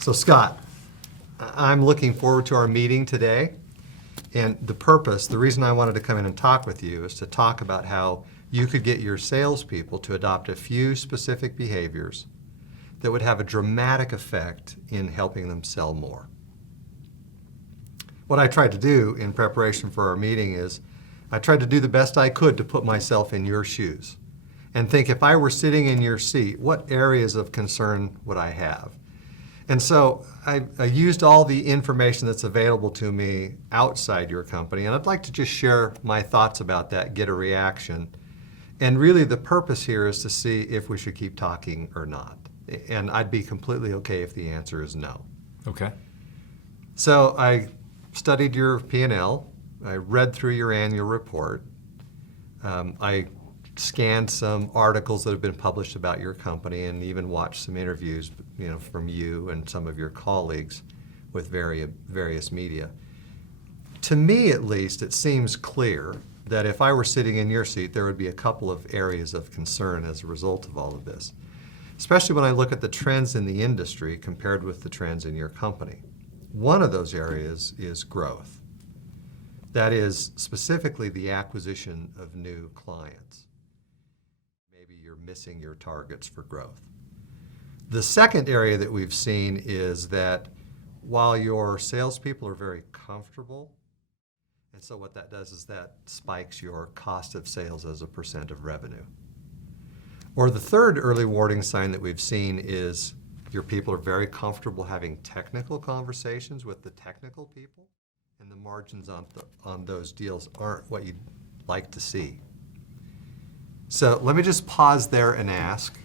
So Scott, I'm looking forward to our meeting today. And the reason I wanted to come in and talk with you is to talk about how you could get your salespeople to adopt a few specific behaviors that would have a dramatic effect in helping them sell more. What I tried to do in preparation for our meeting is I tried to do the best I could to put myself in your shoes and think, if I were sitting in your seat, what areas of concern would I have? And so I used all the information that's available to me outside your company, and I'd like to just share my thoughts about that, get a reaction. And really the purpose here is to see if we should keep talking or not. And I'd be completely okay if the answer is no. Okay. So I studied your P&L, I read through your annual report, I scanned some articles that have been published about your company, and even watched some interviews, from you and some of your colleagues with various media. To me, at least, it seems clear that if I were sitting in your seat, there would be a couple of areas of concern as a result of all of this, especially when I look at the trends in the industry compared with the trends in your company. One of those areas is growth. That is specifically the acquisition of new clients. Maybe you're missing your targets for growth. The second area that we've seen is that while your salespeople are very comfortable, and so what that does is that spikes your cost of sales as a percent of revenue. Or the third early warning sign that we've seen is your people are very comfortable having technical conversations with the technical people, and the margins on those deals aren't what you'd like to see. So let me just pause there and ask,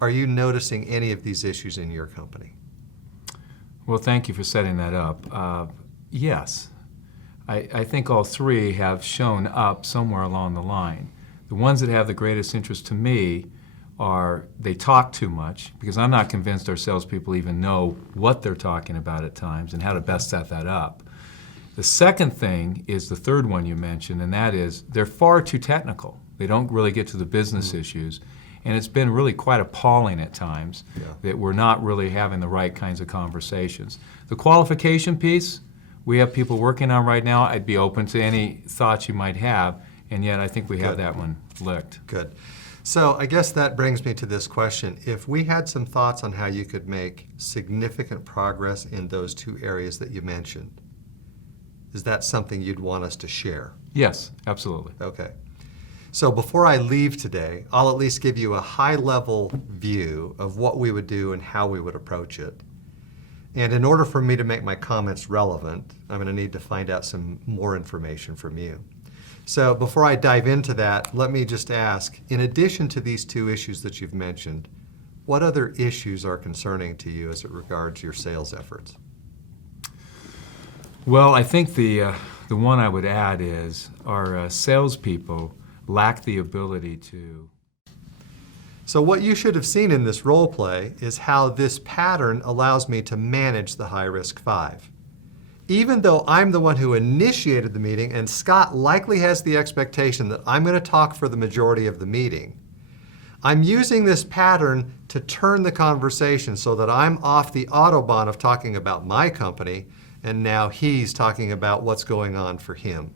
are you noticing any of these issues in your company? Well, thank you for setting that up. Yes. I think all three have shown up somewhere along the line. The ones that have the greatest interest to me are they talk too much, because I'm not convinced our salespeople even know what they're talking about at times and how to best set that up. The second thing is the third one you mentioned, and that is they're far too technical. They don't really get to the business issues. And it's been really quite appalling at times that we're not really having the right kinds of conversations. The qualification piece, we have people working on right now. I'd be open to any thoughts you might have, and yet I think we have that one licked. Good. So I guess that brings me to this question. If we had some thoughts on how you could make significant progress in those two areas that you mentioned, is that something you'd want us to share? Yes, absolutely. Okay. So before I leave today, I'll at least give you a high-level view of what we would do and how we would approach it. And in order for me to make my comments relevant, I'm going to need to find out some more information from you. So before I dive into that, let me just ask, in addition to these two issues that you've mentioned, what other issues are concerning to you as it regards your sales efforts? Well, I think the one I would add is our salespeople lack the ability to. So what you should have seen in this role play is how this pattern allows me to manage the high-risk 5. Even though I'm the one who initiated the meeting, and Scott likely has the expectation that I'm going to talk for the majority of the meeting, I'm using this pattern to turn the conversation so that I'm off the Autobahn of talking about my company, and now he's talking about what's going on for him.